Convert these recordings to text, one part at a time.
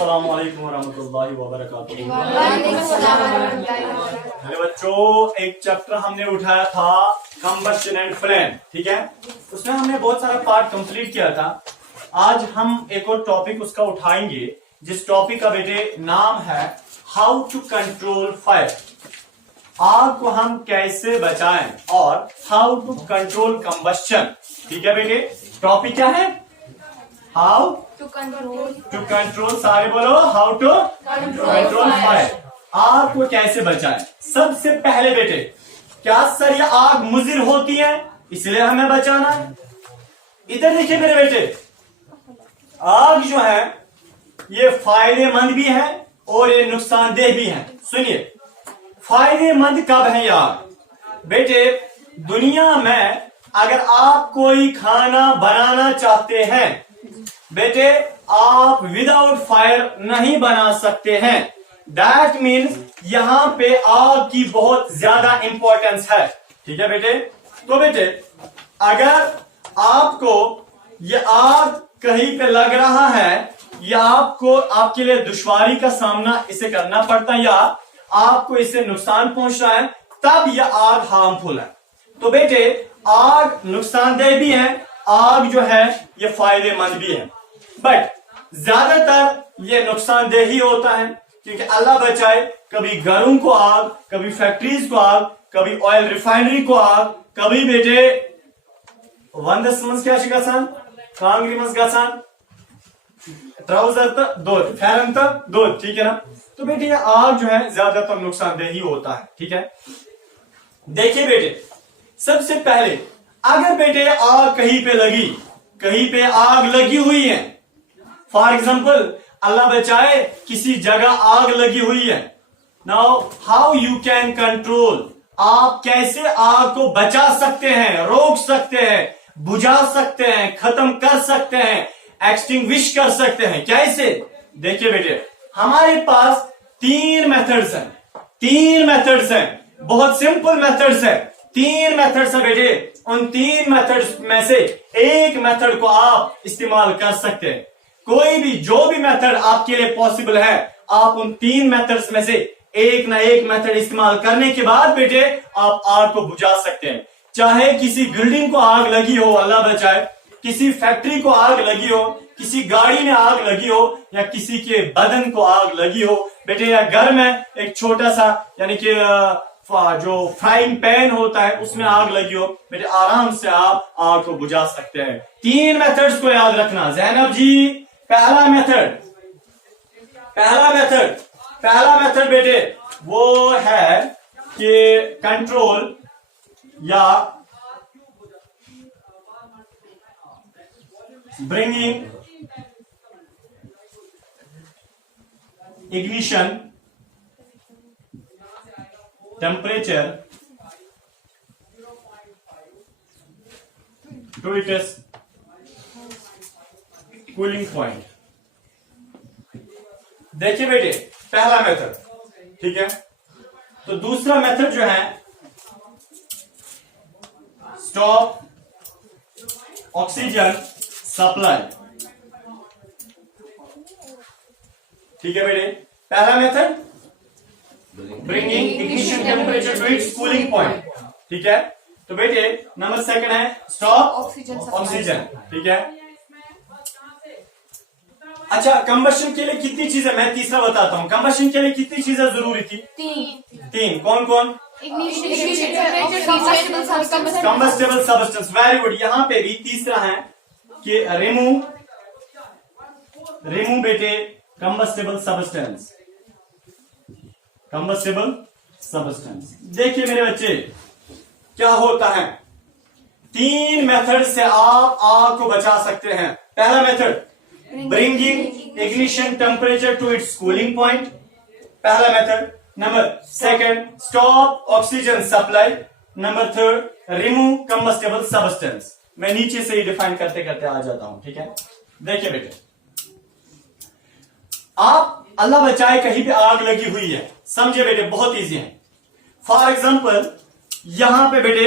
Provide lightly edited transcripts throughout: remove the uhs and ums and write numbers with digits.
अस्सलाम वालेकुम वरहमतुल्लाहि वबरकातुहू। मेरे बच्चों, एक चैप्टर हमने उठाया था कंबशन एंड फ्लेम, ठीक है। उसमें हमने बहुत सारा पार्ट कंप्लीट किया था। आज हम एक और टॉपिक उसका उठाएंगे, जिस टॉपिक का बेटे नाम है हाउ टू कंट्रोल फायर। आग को हम कैसे बचाएं और हाउ टू कंट्रोल कंबशन, ठीक है बेटे। टॉपिक क्या है? हाउ टू कंट्रोल, सारे बोलो, हाउ टू कंट्रोल फायर। आग को कैसे बचाएं। सबसे पहले बेटे, क्या सर ये आग मुजिर होती है इसलिए हमें बचाना है? इधर देखिए मेरे बेटे, आग जो है ये फायदेमंद भी है और ये नुकसानदेह भी है। सुनिए, फायदेमंद कब है यार? बेटे, दुनिया में अगर आप कोई खाना बनाना चाहते हैं बेटे, आप विदाउट फायर नहीं बना सकते हैं। दैट मीन्स यहां पे आग की बहुत ज्यादा इंपॉर्टेंस है, ठीक है बेटे। तो बेटे, अगर आपको ये आग कहीं पे लग रहा है या आपको आपके लिए दुश्वारी का सामना इसे करना पड़ता है या आपको इससे नुकसान पहुंच रहा है, तब यह आग हार्मफुल है। तो बेटे, आग नुकसानदेह भी है, आग जो है ये फायदेमंद भी है, बट ज्यादातर ये नुकसानदेह ही होता है। क्योंकि अल्लाह बचाए, कभी घरों को आग, कभी फैक्ट्रीज को आग, कभी ऑयल रिफाइनरी को आग, कभी बेटे वंदस मंस क्या गसान कांगरी मंस गसान ट्राउजर तक दो फैरन तक दो, ठीक है ना। तो बेटे ये आग जो है ज्यादातर नुकसानदेह ही होता है, ठीक है। देखिए बेटे, सबसे पहले अगर बेटे आग कहीं पे लगी, कहीं पे आग लगी हुई है, फॉर एग्जाम्पल अल्लाह बचाए किसी जगह आग लगी हुई है, now how you can control, आप कैसे आग को बचा सकते हैं, रोक सकते हैं, बुझा सकते हैं, खत्म कर सकते हैं, एक्सटिंग्विश कर सकते हैं, कैसे? देखिए बेटे, हमारे पास तीन मेथड्स हैं, बहुत सिंपल मेथड्स हैं, तीन मेथड्स है बेटे। उन तीन मेथड्स में से एक मेथड को आप इस्तेमाल कर सकते हैं। कोई भी जो भी मेथड आपके लिए पॉसिबल है, आप उन तीन मेथड्स में से एक ना एक मेथड इस्तेमाल करने के बाद बेटे आप आग को बुझा सकते हैं। चाहे किसी बिल्डिंग को आग लगी हो, अल्लाह बचाए, किसी फैक्ट्री को आग लगी हो, किसी गाड़ी में आग लगी हो, या किसी के बदन को आग लगी हो बेटे, या घर में एक छोटा सा यानी कि जो फ्राइंग पैन होता है उसमें आग लगी हो बेटे, आराम से आप आग को बुझा सकते हैं। तीन मेथड्स को याद रखना जैनब जी। पहला मेथड बेटे वो है कि कंट्रोल या bringing ignition temperature to its cooling point। देखिए बेटे, पहला मेथड, ठीक है। तो दूसरा मेथड जो है स्टॉप ऑक्सीजन सप्लाई, ठीक है बेटे। पहला method bringing ignition temperature to its cooling point, ठीक है। तो बेटे नंबर सेकंड है स्टॉप ऑक्सीजन, ठीक है। अच्छा, कंबशन के लिए कितनी चीजें, मैं तीसरा बताता हूँ, कंबशन के लिए कितनी चीजें जरूरी थी? तीन। कौन कौन? Combustible substance, very good. यहाँ पे भी तीसरा है कि रिमूव बेटे कंबस्टेबल सब्सटेंस। देखिए मेरे बच्चे, क्या होता है, तीन मेथड से आप आग को बचा सकते हैं। पहला method bringing ignition temperature to its cooling point, पहला method. Number second stop oxygen supply, number third remove combustible substance. मैं नीचे से ही डिफाइन करते करते आ जाता हूं, ठीक है। देखिए बेटे, आप अल्लाह बचाए कहीं पे आग लगी हुई है, समझे बेटे, बहुत इजी है। फॉर एग्जाम्पल यहां पे बेटे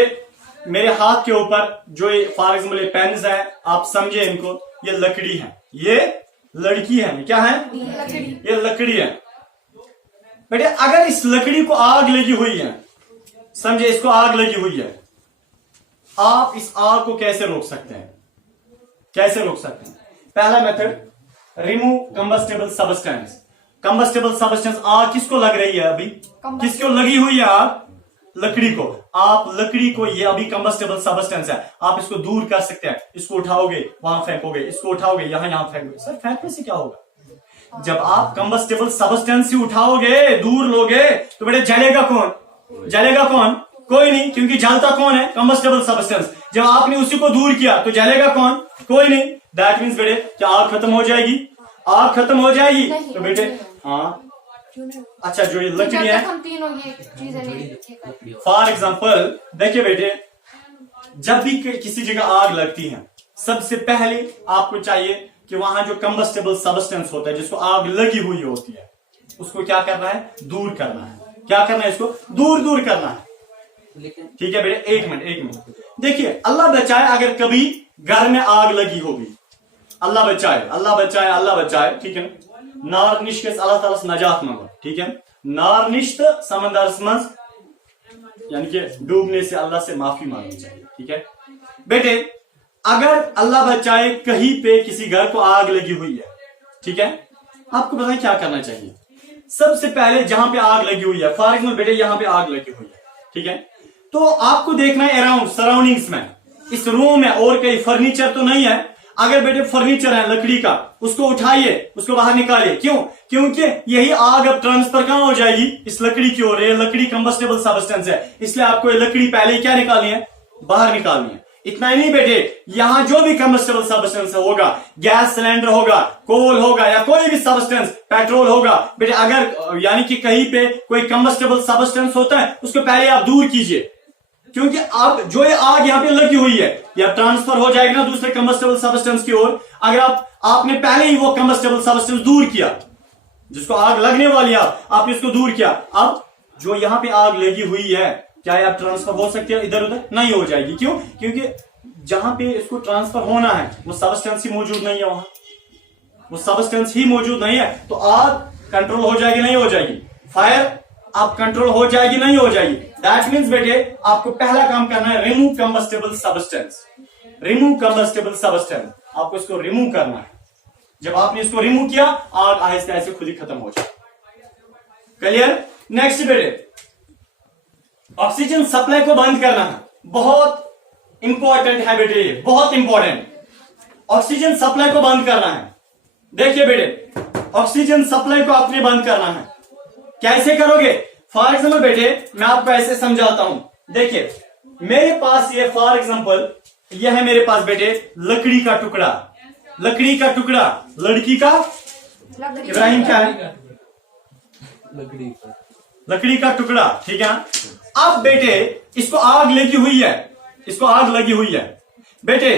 मेरे हाथ के ऊपर जो फॉर एग्जाम्पल ये पेन्स है, आप समझे इनको, ये लकड़ी है, ये लड़की है, क्या है? लकड़ी। ये लकड़ी है बेटे। अगर इस लकड़ी को आग लगी हुई है, समझे, इसको आग लगी हुई है, आप इस आग को कैसे रोक सकते हैं? कैसे रोक सकते हैं? पहला method, remove combustible substance. Combustible substance, आग किसको लग रही है अभी? किसको लगी हुई है आग? लकड़ी को। आप लकड़ी को, ये अभी कंबस्टेबल सब्सटेंस है, आप इसको दूर कर सकते हैं। इसको उठाओगे वहां फेंकोगे, इसको उठाओगे यहां फेंकोगे। सर फेंकने से क्या होगा? जब आप कंबस्टेबल सब्सटेंस ही उठाओगे, दूर लोगे, तो बेटे जलेगा कौन? जलेगा कौन? कोई नहीं, क्योंकि जलता कौन है? Combustible substance. जब आपने उसी को दूर किया तो जलेगा कौन? कोई नहीं। दैट मीन्स बेटे क्या आग खत्म हो जाएगी? आग खत्म हो जाएगी। तो बेटे हाँ, अच्छा जो ये लकड़ी है, हम तीनों ये चीजें, फॉर एग्जाम्पल देखिए बेटे, जब भी किसी जगह आग लगती है, सबसे पहले आपको चाहिए कि वहां जो कंबस्टेबल सब्सटेंस होता है, जिसको आग लगी हुई होती है, उसको क्या करना है? दूर करना है। क्या करना है? इसको दूर करना है। ठीक है बेटे, एक मिनट देखिए, अल्लाह बचाए अगर कभी घर में आग लगी होगी, अल्लाह बचाए, अल्लाह बचाए, अल्लाह बचाए, ठीक है। नार निश्क अल्लाह ताला से नजात मांगो, ठीक है। नार निश्त समंदर समझ, यानी कि डूबने से अल्लाह से माफी मांगनी चाहिए, ठीक है बेटे। अगर अल्लाह बचाए कहीं पे किसी घर को आग लगी हुई है, ठीक है, आपको पता है क्या करना चाहिए? सबसे पहले जहां पे आग लगी हुई है, फॉर एग्जाम्पल बेटे यहां पे आग लगी हुई है, ठीक है, तो आपको देखना है अराउंड सराउंडिंग्स में, इस रूम में और कहीं फर्नीचर तो नहीं है। अगर बेटे फर्नीचर है लकड़ी का, उसको उठाइए, उसको बाहर निकालिए। क्यों? क्योंकि यही आग अब ट्रांसफर कहां हो जाएगी? इस लकड़ी की ओर। ये लकड़ी कंबस्टेबल सब्सटेंस है, इसलिए आपको ये लकड़ी पहले क्या निकालनी है? बाहर निकालनी है। इतना ही नहीं बेटे, यहां जो भी कंबस्टेबल सब्सटेंस होगा, गैस सिलेंडर होगा, कोल होगा, या कोई भी सब्सटेंस, पेट्रोल होगा बेटे, अगर यानी कि कहीं पे कोई कंबस्टेबल सब्सटेंस होता है, उसको पहले आप दूर कीजिए, क्योंकि अब जो ये आग यहाँ पे लगी हुई है, या ट्रांसफर हो जाएगी ना दूसरे कंबस्टेबल सब्सटेंस की ओर। अगर आपने पहले ही वो कंबस्टेबल सब्सटेंस दूर किया, जिसको आग लगने वाली है, आपने इसको दूर किया, अब जो यहाँ पे आग लगी हुई है, क्या आप ट्रांसफर हो सकती है? इधर उधर नहीं हो जाएगी। क्यों? क्योंकि जहां पे इसको ट्रांसफर होना है वो सब्सटेंस ही मौजूद नहीं है, वहां वो सब्सटेंस ही मौजूद नहीं है, तो आग कंट्रोल हो जाएगी नहीं हो जाएगी? फायर आप कंट्रोल हो जाएगी नहीं हो जाएगी? दैट मीन्स बेटे आपको पहला काम करना है, remove combustible substance. Remove combustible substance, आपको इसको रिमूव करना है। जब आपने इसको रिमूव किया, आग आहिस्ते आहिस्ते खुद ही खत्म हो जाए। क्लियर? नेक्स्ट बेटे, ऑक्सीजन सप्लाई को बंद करना है, बहुत इंपॉर्टेंट है बेटे, बहुत इंपॉर्टेंट। ऑक्सीजन सप्लाई को बंद करना है। देखिए बेटे, ऑक्सीजन सप्लाई को आपने बंद करना है। कैसे करोगे? फॉर एग्जाम्पल बेटे मैं आपको ऐसे समझाता हूं। देखिए मेरे पास ये, फॉर एग्जाम्पल यह है मेरे पास बेटे लकड़ी का टुकड़ा, लकड़ी का टुकड़ा, लड़की का इब्राहिम क्या है? लकड़ी का टुकड़ा, ठीक है ना। अब बेटे इसको आग लगी हुई है, इसको आग लगी हुई है बेटे,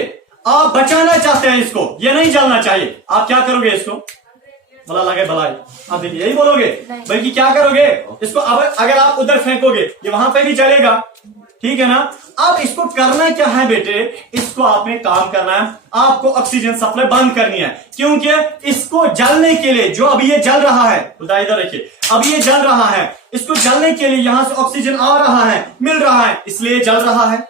आप बचाना चाहते हैं इसको, ये नहीं जलना चाहिए। आप क्या करोगे? इसको भला लगे भलाई, आप देखिए यही बोलोगे, बल्कि क्या करोगे? इसको अब अगर आप उधर फेंकोगे, ये वहां पे भी जलेगा, ठीक है ना। अब इसको करना क्या है बेटे? इसको आपने काम करना है, आपको ऑक्सीजन सप्लाई बंद करनी है, क्योंकि इसको जलने के लिए, जो अभी ये जल रहा है, उधर इधर रखिए, अभी ये जल रहा है, इसको जलने के लिए यहां से ऑक्सीजन आ रहा है, मिल रहा है, इसलिए जल रहा है।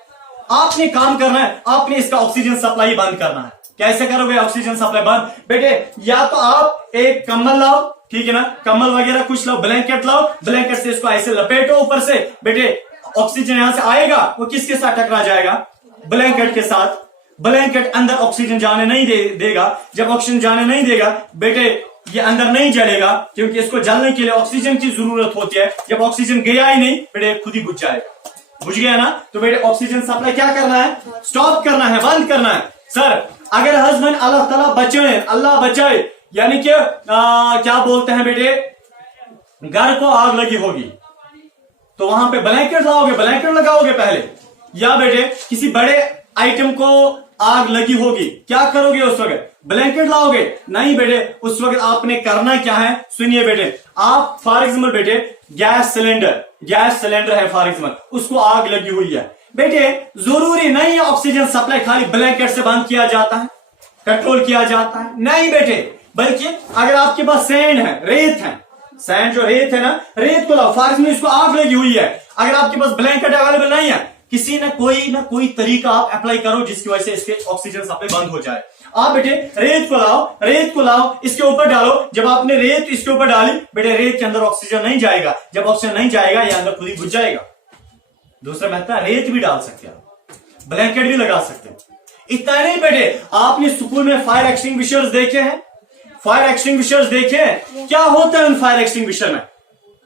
आपने काम करना है, आपने इसका ऑक्सीजन सप्लाई बंद करना है। कैसे करोगे ऑक्सीजन सप्लाई बंद? बेटे या तो आप एक कंबल लाओ, ठीक है ना, कंबल वगैरह कुछ लाओ, ब्लैंकेट लाओ, ब्लैंकेट से इसको ऐसे लपेटो ऊपर से, बेटे ऑक्सीजन यहां से आएगा, वो किसके साथ टकरा जाएगा? ब्लैंकेट के साथ। ब्लैंकेट अंदर ऑक्सीजन जाने नहीं देगा। जब ऑक्सीजन जाने नहीं देगा बेटे, ये अंदर नहीं जलेगा, क्योंकि इसको जलने के लिए ऑक्सीजन की जरूरत होती है। जब ऑक्सीजन गया ही नहीं बेटे, खुद ही बुझ जाएगा। बुझ गया ना? तो बेटे ऑक्सीजन सप्लाई क्या करना है? स्टॉप करना है, बंद करना है। सर अगर हस्बैंड अल्लाह ताला बचाए, अल्लाह बचाए, यानी कि क्या बोलते हैं बेटे, घर को आग लगी होगी तो वहां पे ब्लैंकेट लाओगे, ब्लैंकेट लगाओगे पहले, या बेटे किसी बड़े आइटम को आग लगी होगी, क्या करोगे उस वक्त? ब्लैंकेट लाओगे? नहीं बेटे, उस वक्त आपने करना क्या है? सुनिए बेटे, आप फॉर एग्जाम्पल बेटे गैस सिलेंडर है फॉर एग्जाम्पल, उसको आग लगी हुई है बेटे, जरूरी नहीं है ऑक्सीजन सप्लाई खाली ब्लैंकेट से बंद किया जाता है, कंट्रोल किया जाता है, नहीं बेटे, बल्कि अगर आपके पास सैंड है, रेत है, सैंड जो रेत है ना, रेत को लाओ, फॉर में इसको आग लगी हुई है, अगर आपके पास ब्लैंकेट अवेलेबल नहीं है, किसी ना कोई तरीका आप अप्लाई करो जिसकी वजह से इसके ऑक्सीजन सप्लाई बंद हो जाए। आप बेटे रेत को लाओ, इसके ऊपर डालो। जब आपने रेत इसके ऊपर डाली, बेटे रेत के अंदर ऑक्सीजन नहीं जाएगा, जब ऑक्सीजन नहीं जाएगा ये अंदर खुद ही बुझ जाएगा। दूसरा महत्व, रेत भी डाल सकते हैं, ब्लैंकेट भी लगा सकते हैं। इतना नहीं बेटे, आपने स्कूल में फायर एक्सटिंग्विशर्स देखे हैं? फायर एक्सटिंग्विशर्स देखे हैं? क्या होता है उन फायर एक्सटिंग्विशर में?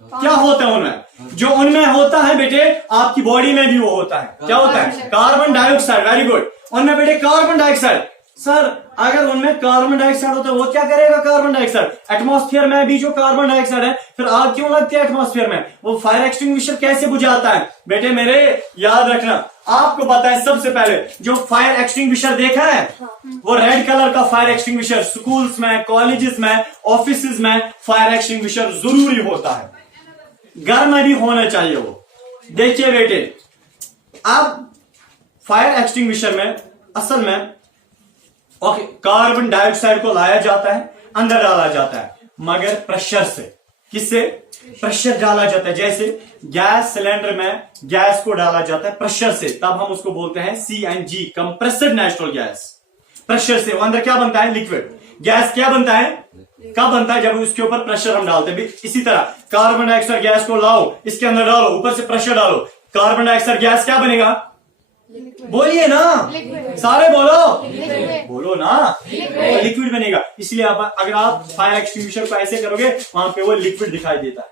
क्या होता है उनमें? जो उनमें होता है बेटे, आपकी बॉडी में भी वो होता है। क्या होता है? Carbon dioxide. Very good. उनमें बेटे कार्बन डाइऑक्साइड। सर अगर उनमें कार्बन डाइऑक्साइड होता है, वो क्या करेगा? कार्बन डाइऑक्साइड एटमॉस्फेयर में भी जो कार्बन डाइऑक्साइड है, फिर आग क्यों लगती है एटमॉस्फेयर में? वो फायर एक्सटिंग्विशर कैसे बुझाता है? बेटे मेरे याद रखना, आपको पता है सबसे पहले जो फायर एक्सटिंग्विशर देखा है, वो रेड कलर का फायर एक्सटिंग्विशर स्कूल्स में, कॉलेजेस में, ऑफिसेज में फायर एक्सटिंग्विशर जरूरी होता है, घर में भी होना चाहिए वो। देखिए बेटे, अब फायर एक्सटिंग्विशर में असल में कार्बन डाइऑक्साइड को लाया जाता है, अंदर डाला जाता है, मगर प्रेशर से। किससे? प्रेशर डाला जाता है। जैसे गैस सिलेंडर में गैस को डाला जाता है प्रेशर से, तब हम उसको बोलते हैं CNG, compressed natural gas. Pressure से वो अंदर क्या बनता है? Liquid gas. क्या बनता है? कब बनता है? जब उसके ऊपर प्रेशर हम डालते हैं। इसी तरह कार्बन डाइऑक्साइड गैस को लाओ, इसके अंदर डालो, ऊपर से प्रेशर डालो, कार्बन डाइऑक्साइड गैस क्या बनेगा? बोलिए ना, सारे बोलो ना, लिक्विड बनेगा। इसलिए अगर आप फायर एक्सटिंग्विशर को ऐसे करोगे, वहां पे वो लिक्विड दिखाई देता है,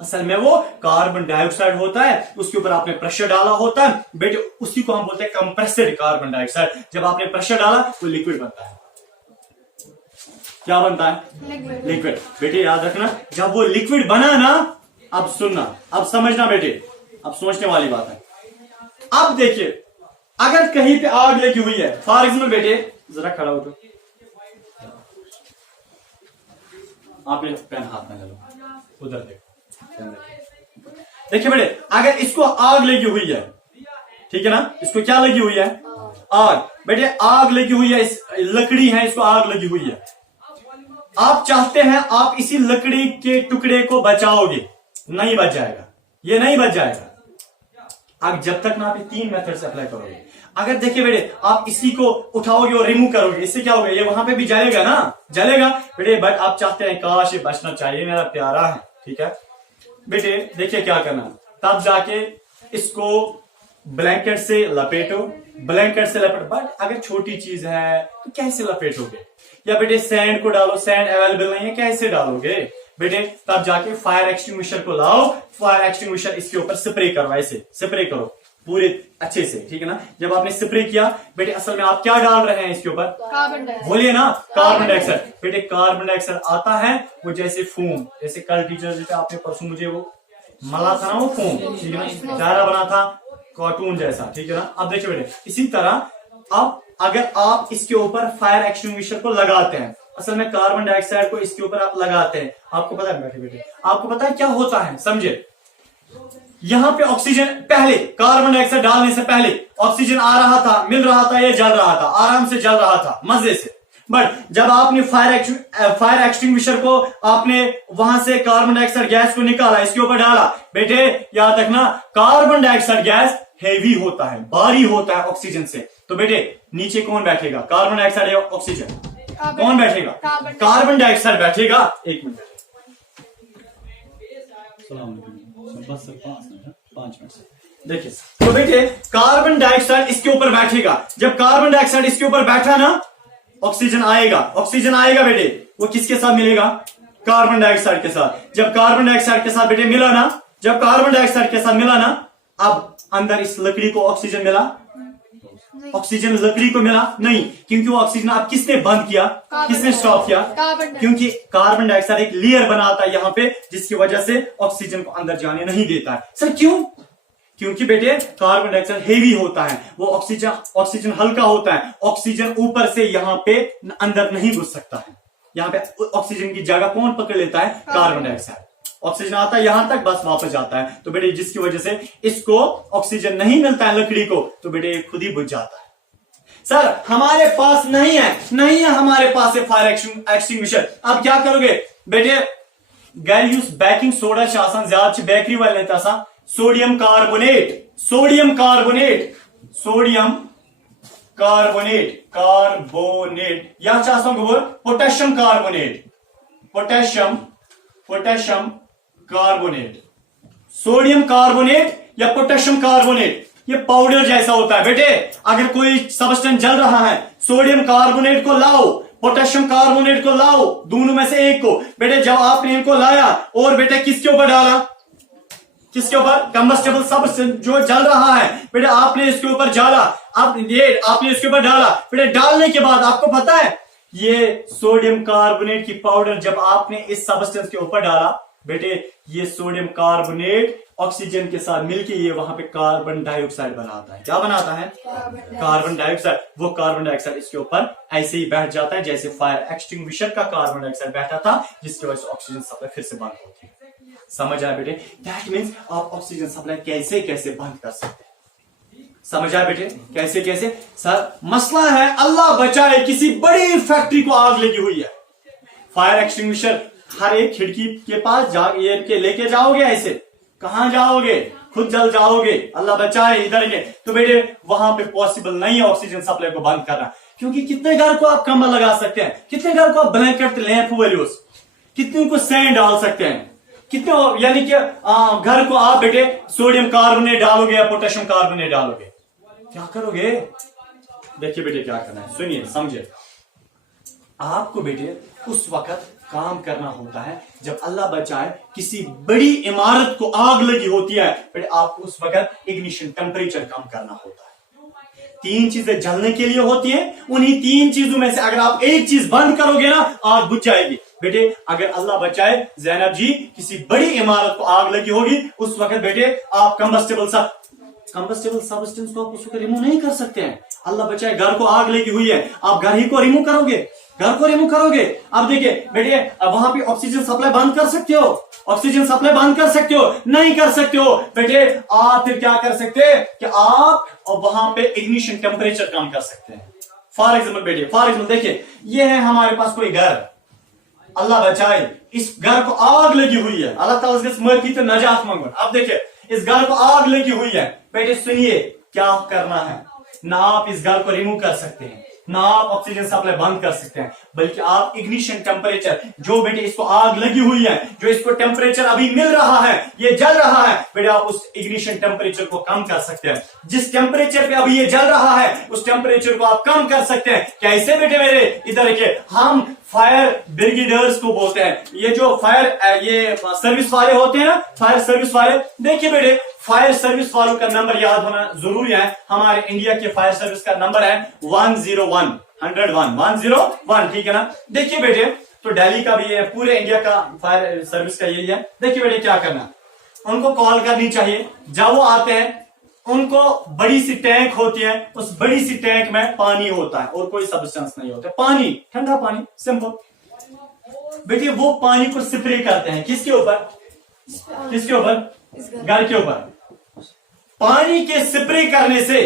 असल में वो कार्बन डाइऑक्साइड होता है, उसके ऊपर आपने प्रेशर डाला होता है बेटे, उसी को हम बोलते हैं कंप्रेस्ड कार्बन डाइऑक्साइड। जब आपने प्रेशर डाला वो लिक्विड बनता है। क्या बनता है? लिक्विड। बेटे याद रखना, जब वो लिक्विड बना ना, अब सुनना, अब समझना बेटे, अब सोचने वाली बात है। अब देखिए, अगर कहीं पे आग लगी हुई है, फॉर एग्जाम्पल बेटे जरा खड़ा हो, तो आप ये पेन हाथ में ले लो, उधर देखो। देखिए बेटे, अगर इसको आग लगी हुई है, ठीक है ना, इसको क्या लगी हुई है? आग। बेटे आग लगी हुई है, इस लकड़ी है, इसको आग लगी हुई है। आप चाहते हैं आप इसी लकड़ी के टुकड़े को बचाओगे, नहीं बच जाएगा, ये नहीं बच जाएगा। आप जब तक ना आप 3 मेथड से अप्लाई करोगे। अगर देखिए बेटे, आप इसी को उठाओगे और रिमूव करोगे, इससे क्या होगा? ये वहां पे भी जलेगा ना, जलेगा बेटे, बट आप चाहते हैं काश ये बचना चाहिए, मेरा प्यारा है, ठीक है बेटे। देखिए क्या करना, तब जाके इसको ब्लैंकेट से लपेटो, ब्लैंकेट से लपेटो। बट अगर छोटी चीज है तो कैसे लपेटोगे? या बेटे सैंड को डालो, सैंड अवेलेबल नहीं है, कैसे डालोगे बेटे? तब जाके फायर एक्सटिंग्विशर को लाओ, फायर एक्सटिंग्विशर इसके ऊपर स्प्रे करो, ऐसे स्प्रे करो पूरे अच्छे से, ठीक है ना। जब आपने स्प्रे किया बेटे, असल में आप क्या डाल रहे हैं इसके ऊपर? Carbon dioxide. बोलिए ना, कार्बन डाइऑक्साइड। बेटे कार्बन डाइऑक्साइड आता है वो जैसे फूम, जैसे कल टीचर जैसे आपने परसों मुझे वो मला था ना, वो फूम, ठीक है ना, चारा बना था कार्टून जैसा, ठीक है ना। अब देखिए बेटे, इसी तरह अब अगर आप इसके ऊपर फायर एक्सटिंग्विशर को लगाते हैं, असल में कार्बन डाइऑक्साइड को इसके ऊपर आप लगाते हैं, आपको पता है बैठे बेटे, आपको पता है क्या होता है? समझे, यहां पे ऑक्सीजन, पहले कार्बन डाइऑक्साइड डालने से पहले ऑक्सीजन आ रहा था, मिल रहा था, ये जल रहा था, आराम से जल रहा था, मजे से। बट जब आपने फायर एक्सटिंग्विशर को आपने वहां से कार्बन डाइऑक्साइड गैस को निकाला, इसके ऊपर डाला, बेटे याद रखना, कार्बन डाइऑक्साइड गैस हेवी होता है, भारी होता है ऑक्सीजन से। तो बेटे नीचे कौन बैठेगा? कार्बन डाइऑक्साइड या ऑक्सीजन? कौन बैठेगा? कार्बन डाइऑक्साइड बैठेगा। 1 मिनट, बस 5 मिनट। देखिए तो बेटे, कार्बन डाइऑक्साइड इसके ऊपर बैठेगा। जब कार्बन डाइऑक्साइड इसके ऊपर बैठा ना, ऑक्सीजन आएगा, ऑक्सीजन आएगा बेटे, वो किसके साथ मिलेगा? कार्बन डाइऑक्साइड के साथ। जब कार्बन डाइऑक्साइड के साथ बेटे मिला ना, जब कार्बन डाइऑक्साइड के साथ मिला ना, अब अंदर इस लकड़ी को ऑक्सीजन मिला? ऑक्सीजन लकड़ी को मिला नहीं, क्योंकि वो ऑक्सीजन अब किसने बंद किया, किसने स्टॉप किया? क्योंकि कार्बन डाइऑक्साइड एक लेयर बनाता है यहाँ पे, जिसकी वजह से ऑक्सीजन को अंदर जाने नहीं देता है। सर क्यों? क्योंकि बेटे कार्बन डाइऑक्साइड हेवी होता है, वो ऑक्सीजन हल्का होता है, ऑक्सीजन ऊपर से यहाँ पे अंदर नहीं घुस सकता है। यहाँ पे ऑक्सीजन की जगह कौन पकड़ लेता है? Carbon dioxide. ऑक्सीजन आता है यहां तक, बस वापस जाता है। तो बेटे जिसकी वजह से इसको ऑक्सीजन नहीं मिलता है लकड़ी को, तो बेटे खुद ही बुझ जाता है। सर हमारे पास नहीं है हमारे पास है फायर एक्सटिंग्विशर। अब क्या करोगे बेटे, गैर यूज बेकिंग सोडा ज्यादा बेकरी वाले सोडियम कार्बोनेट या पोटेशियम कार्बोनेट, सोडियम कार्बोनेट या पोटेशियम कार्बोनेट, ये पाउडर जैसा होता है बेटे। अगर कोई सबस्टेंस जल रहा है, सोडियम कार्बोनेट को लाओ, पोटेशियम कार्बोनेट को लाओ, दोनों में से एक को बेटे। जब आपने इनको लाया और बेटे किसके ऊपर डाला, किसके ऊपर, कंबस्टेबल सबस्टेंस जो जल रहा है बेटे, आपने इसके ऊपर डाला। अब ये आपने इसके ऊपर डाला बेटे, डालने के बाद आपको पता है ये सोडियम कार्बोनेट की पाउडर जब आपने इस सबस्टेंस के ऊपर डाला बेटे, ये सोडियम कार्बोनेट ऑक्सीजन के साथ मिलके ये वहां पे कार्बन डाइऑक्साइड बनाता है। क्या बनाता है, कार्बन डाइऑक्साइड। वो कार्बन डाइऑक्साइड इसके ऊपर ऐसे ही बैठ जाता है जैसे फायर एक्सटिंग्विशर का कार्बन डाइऑक्साइड बैठा था, जिसकी वजह से ऑक्सीजन सप्लाई फिर से बंद होती है। समझ आया बेटे? दैट मीन्स आप ऑक्सीजन सप्लाई कैसे कैसे बंद कर सकते हैं। समझ आया बेटे? कैसे कैसे? सर मसला है, अल्लाह बचाए किसी बड़ी फैक्ट्री को आग लगी हुई है, फायर एक्सटिंग्विशर हर एक खिड़की के पास ये के लेके जाओगे, ऐसे कहां जाओगे, खुद जल जाओगे, अल्लाह बचाए इधर के। तो बेटे वहां पे पॉसिबल नहीं है ऑक्सीजन सप्लाई को बंद करना, क्योंकि कितने घर को आप कंबल लगा सकते हैं, कितने घर को आप ब्लैंकेट लैंप वाले कितने को सैंड डाल सकते हैं, कितने, यानी कि घर को आप बेटे सोडियम कार्बोनेट डालोगे या पोटेशियम कार्बोनेट डालोगे, क्या करोगे? देखिए बेटे क्या करना है, सुनिए समझिए। आपको बेटे उस वक्त काम करना होता है जब अल्लाह बचाए किसी बड़ी इमारत को आग लगी होती है बेटे, आपको उस वक्त इग्निशन टेम्परेचर कम करना होता है। 3 चीजें जलने के लिए होती हैं, उन्हीं 3 चीजों में से अगर आप एक चीज बंद करोगे ना, आग बुझ जाएगी बेटे। अगर अल्लाह बचाए जैनब जी किसी बड़ी इमारत को आग लगी होगी, उस वक्त बेटे आप कंबस्टेबल सबस्टेंस को आप उसको रिमूव नहीं कर सकते हैं। अल्लाह बचाए घर को आग लगी हुई है, आप घर ही को रिमूव करोगे, घर को रिमूव करोगे। अब देखिए बेटे, अब वहां पे ऑक्सीजन सप्लाई बंद कर सकते हो, ऑक्सीजन सप्लाई बंद कर सकते हो, नहीं कर सकते हो बेटे। आप फिर क्या कर सकते हैं कि आप वहां पे इग्निशन टेम्परेचर कम कर सकते हैं। फॉर एग्जाम्पल बेटे, फॉर एग्जाम्पल देखिए, ये है हमारे पास कोई घर, अल्लाह बचाए इस घर को आग लगी हुई है, अल्लाह ताला से मर्फी तो नजात मांगो। अब देखिए इस घर को आग लगी हुई है बेटे, सुनिए क्या करना है, ना आप इस घर को रिमूव कर सकते हैं, ना आप ऑक्सीजन सप्लाई बंद कर सकते हैं, बल्कि आप इग्निशन टेम्परेचर जो बेटे इसको आग लगी हुई है, जो इसको टेम्परेचर अभी मिल रहा है, ये जल रहा है बेटे, आप उस इग्निशन टेम्परेचर को कम कर सकते हैं। जिस टेम्परेचर पे अभी ये जल रहा है उस टेम्परेचर को आप कम कर सकते हैं। कैसे बेटे मेरे इधर के, हम फायर ब्रिगेडर्स को बोलते हैं, ये जो फायर ये सर्विस वाले होते हैं ना, फायर सर्विस वाले। देखिए बेटे फायर सर्विस वालों का नंबर याद होना जरूरी है। हमारे इंडिया के फायर सर्विस का नंबर है 101, ठीक है ना। देखिए बेटे, तो दिल्ली का भी है, पूरे इंडिया का फायर सर्विस का यही है। देखिए बेटे क्या करना, उनको कॉल करनी चाहिए। जब वो आते हैं उनको बड़ी सी टैंक होती है, उस बड़ी सी टैंक में पानी होता है और कोई सब्सटेंस नहीं होता, पानी, ठंडा पानी, सिंपल बेटे। वो पानी को स्प्रे करते हैं किसके ऊपर, किसके ऊपर, घर के ऊपर। पानी के स्प्रे करने से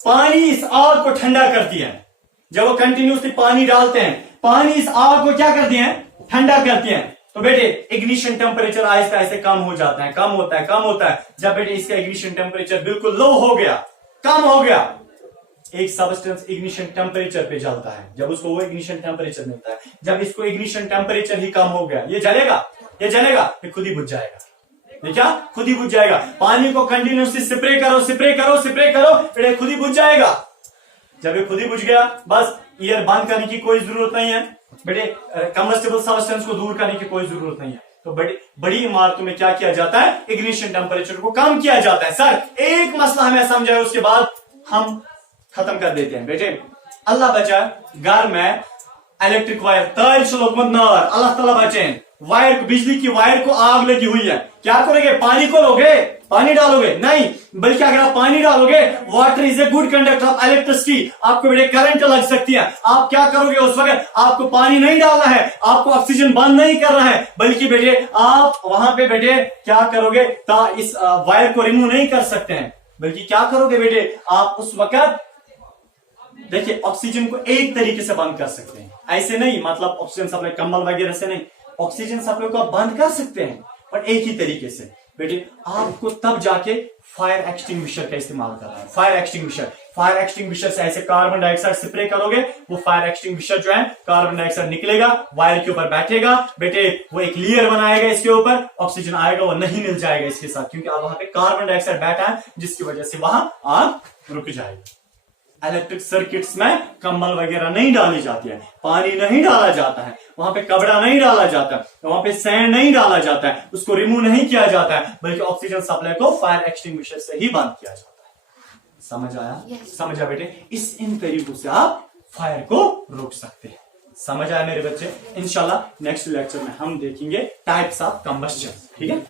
पानी इस आग को ठंडा करती है। जब वो कंटिन्यूसली पानी डालते हैं, पानी इस आग को क्या करती है, ठंडा करती है। तो बेटे इग्निशन टेम्परेचर आहिस्ते आहिस्ते कम हो जाता है, कम होता है, कम होता है। जब बेटे इसका इग्निशन टेम्परेचर बिल्कुल लो हो गया, कम हो गया, एक सबस्टेंस इग्निशन टेम्परेचर पे जलता है, जब उसको वो इग्निशन टेम्परेचर मिलता है, जब इसको इग्निशन टेम्परेचर ही कम हो गया, ये जलेगा, ये जलेगा, ये खुद ही बुझ जाएगा। ये क्या, खुद ही बुझ जाएगा। पानी को कंटिन्यूसली स्प्रे करो, स्प्रे करो, स्प्रे करो, बेटे खुद ही बुझ जाएगा। जब ये खुद ही बुझ गया, बस ईयर बंद करने की कोई जरूरत नहीं है बेटे, कंबस्टेबल सबस्टेंस को दूर करने की कोई जरूरत नहीं है। तो बड़ी इमारतों में क्या किया जाता है, इग्निशन टेम्परेचर को कम किया जाता है। सर एक मसला हमें समझाए, उसके बाद हम खत्म कर देते हैं। बेटे अल्लाह बचा, घर में इलेक्ट्रिक वायर तार नार, अल्लाह ताला बचे, वायर, बिजली की वायर को आग लगी हुई है, क्या करोगे, पानी को लोगे, पानी डालोगे नहीं, बल्कि अगर आप पानी डालोगे, water is a good conductor of electricity, आपको बेटे करंट लग सकती है। आप क्या करोगे उस वक्त, आपको पानी नहीं डालना है, आपको ऑक्सीजन बंद नहीं करना है, बल्कि बेटे आप वहां पे बेटे क्या करोगे, इस वायर को रिमूव नहीं कर सकते हैं, बल्कि क्या करोगे बेटे, आप उस वक्त देखिए ऑक्सीजन को एक तरीके से बंद कर सकते हैं, ऐसे नहीं मतलब ऑक्सीजन सप्लाई कंबल वगैरह से नहीं, ऑक्सीजन सप्लाई को आप बंद कर सकते हैं पर एक ही तरीके से। बेटे आपको तब जाके फायर एक्सटिंग्विशर का इस्तेमाल करना है। फायर एक्सटिंग्विशर से ऐसे कार्बन डाइऑक्साइड स्प्रे करोगे, वो फायर एक्सटिंग्विशर जो है कार्बन डाइऑक्साइड निकलेगा, वायर के ऊपर बैठेगा, बेटे वो एक लेयर बनाएगा, इसके ऊपर ऑक्सीजन आएगा, वो नहीं मिल जाएगा इसके साथ, क्योंकि अब वहां पे कार्बन डाइऑक्साइड बैठा है, जिसकी वजह से वहां आग रुक जाएगी। इलेक्ट्रिक सर्किट्स में कंबल वगैरह नहीं डाली जाती है, पानी नहीं डाला जाता है, वहां पे कपड़ा नहीं डाला जाता है, वहां पे सैंड नहीं डाला जाता है, उसको रिमूव नहीं किया जाता है, बल्कि ऑक्सीजन सप्लाई को फायर एक्सटिंग्विशर से ही बंद किया जाता है। समझ आया? Yes. समझ आया बेटे? इन तरीकों से आप फायर को रोक सकते हैं। समझ आया मेरे बच्चे? इंशाल्लाह नेक्स्ट लेक्चर में हम देखेंगे टाइप्स ऑफ कंबस्शन। ठीक है।